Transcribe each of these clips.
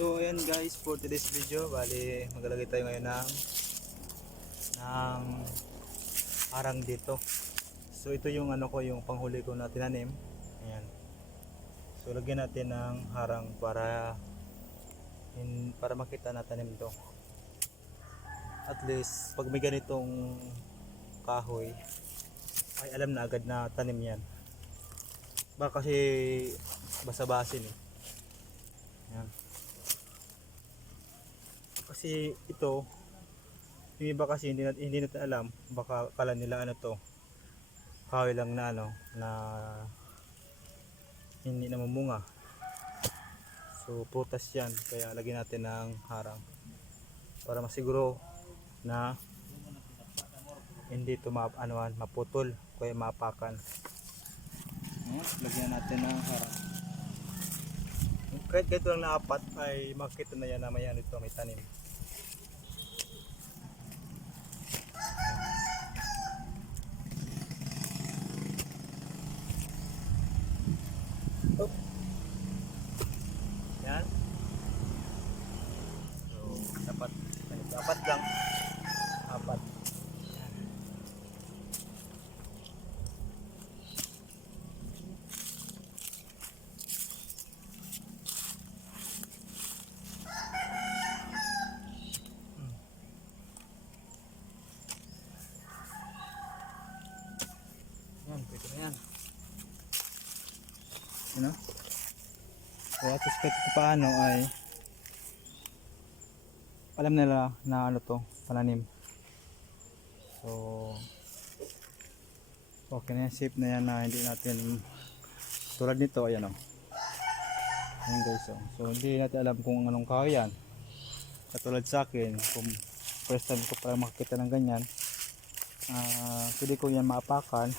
So ayan guys, for today's video, bali maglalagay tayo ngayon ng ng arang dito. So ito yung ano ko, yung panghuli ko na tinanim. Ayan. So lagyan natin ng harang para in, para makita na tanim to. At least pag may ganitong kahoy ay alam na agad na tanim yan. Baka kasi basa-basin eh. Kasi ito, yung iba kasi hindi natin, hindi natin alam, baka kala nila ano to, kahoy lang na ano, na hindi namumunga. So prutas yan, kaya lagyan natin ng harang para masiguro na hindi ito ma, ano, maputol, kaya mapakan. Ayan, lagyan natin ng harang. Kahit ganito lang na apat ay makita na yan na may ano ito, may tanim. Oop. Yan. So, dapat, dapat lang. Apat. Yan, pwede na yan. Ano? So, at least kahit paano ay alam nila na ano to, pananim. So, okay na yan, safe na yan na hindi natin tulad nito, ayan o. Ayan guys, oh. so hindi natin alam kung anong kahoy. Katulad sa akin, kung first time ko para makakita ng ganyan, ah pwede ko yan maapakan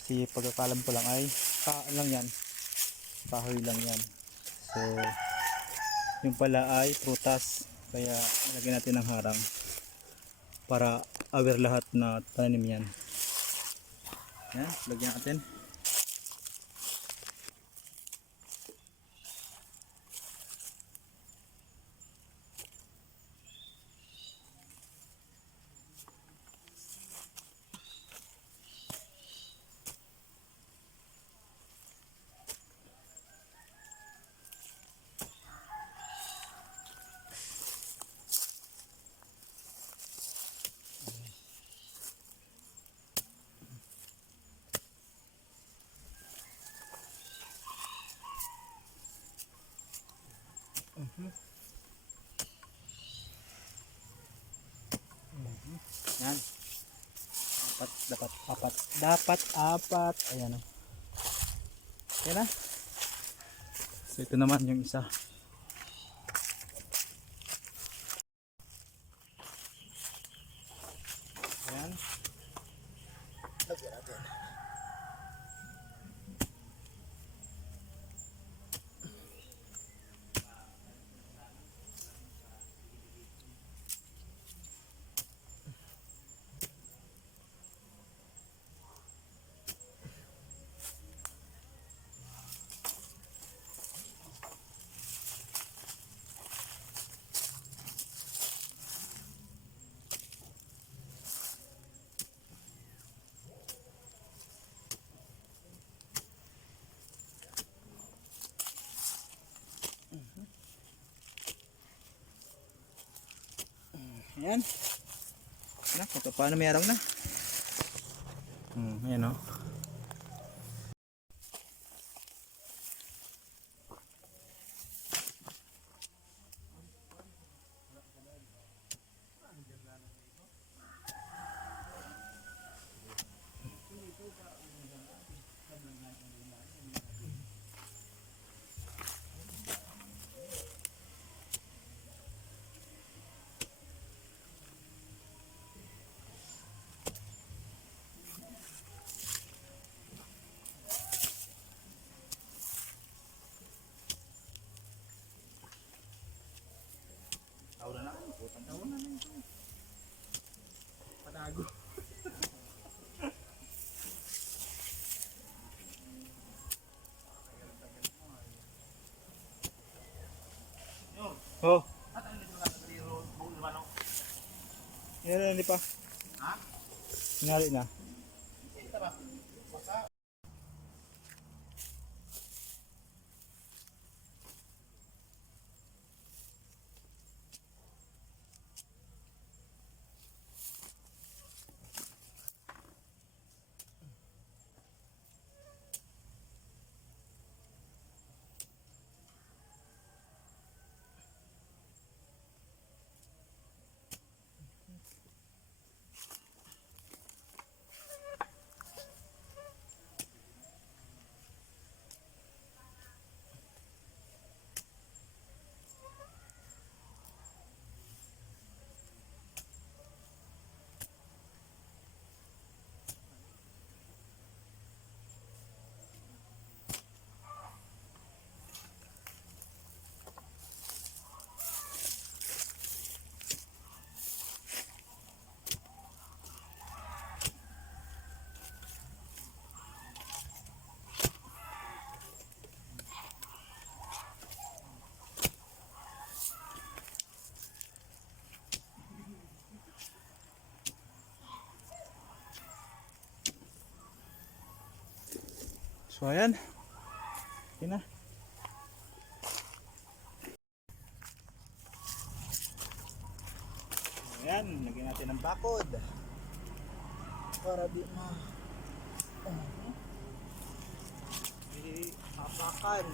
kasi pagkakalam ko lang ay ka ano lang yan kahoy lang yan so yung pala ay prutas kaya lagyan natin ng harang para aware lahat na tanim yan. Yan lagyan natin yan. Apat dapat apat. Dapat apat. Ayan o okay na so ito naman yung isa Ayan. Na, kung paano araw na. Hmm, ayan o. Oh. Ha? Nangyari na. So ayan. Na. Ayan, lagyan natin ng bakod. Para di ma... Uh, di mapakan.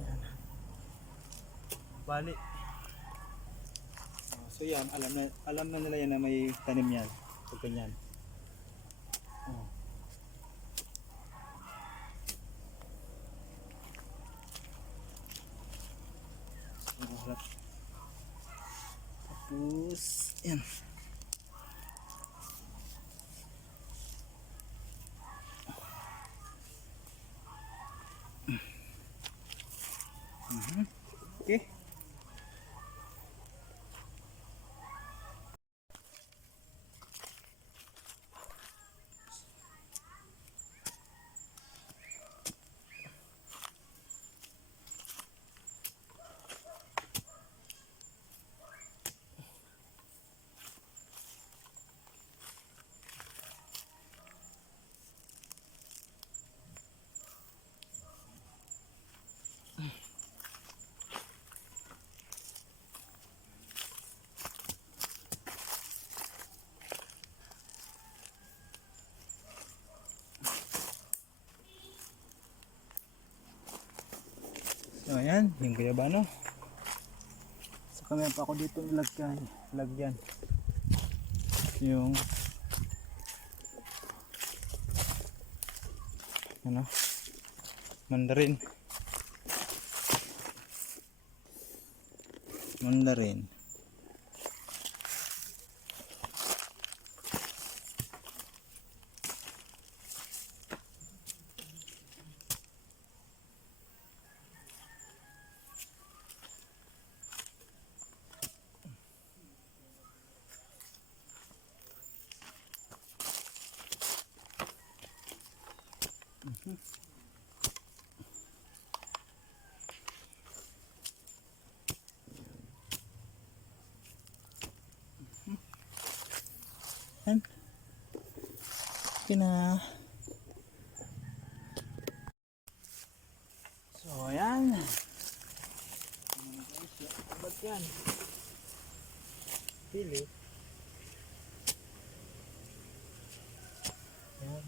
Ayan. Bali. So yan, alam na, alam na nila yan na may tanim yan. Pag ganyan. Oh. Sarap. Tapos, yan. Mhm. Okay. So ayan, yung guyabano. So kami pa ako dito nilagyan, lagyan. Yung ano? Mandarin. Mandarin. Yan. Okay na. So, ayan. Ba't yan? Pili. Ayan.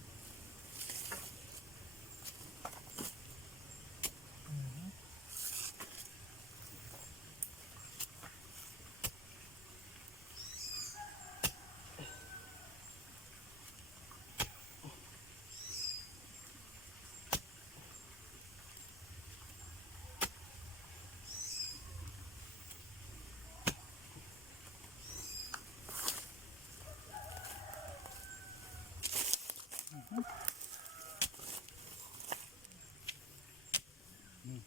Mhm.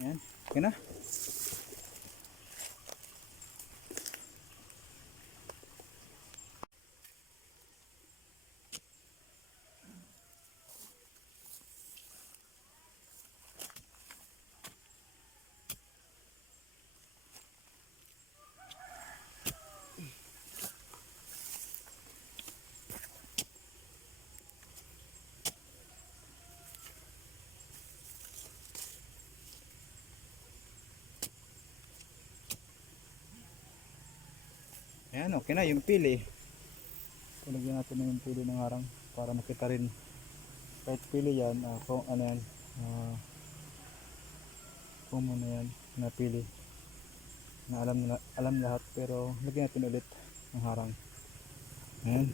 Ayan. Okay na. Ayan, okay na yung pili. Tulagyan natin na yung pili ng harang para makita rin. Kahit pili yan, ah, kung ano yan, ah, kung ano yan, na pili. Na alam, na, alam lahat pero lagyan natin ulit ng harang. Ayan.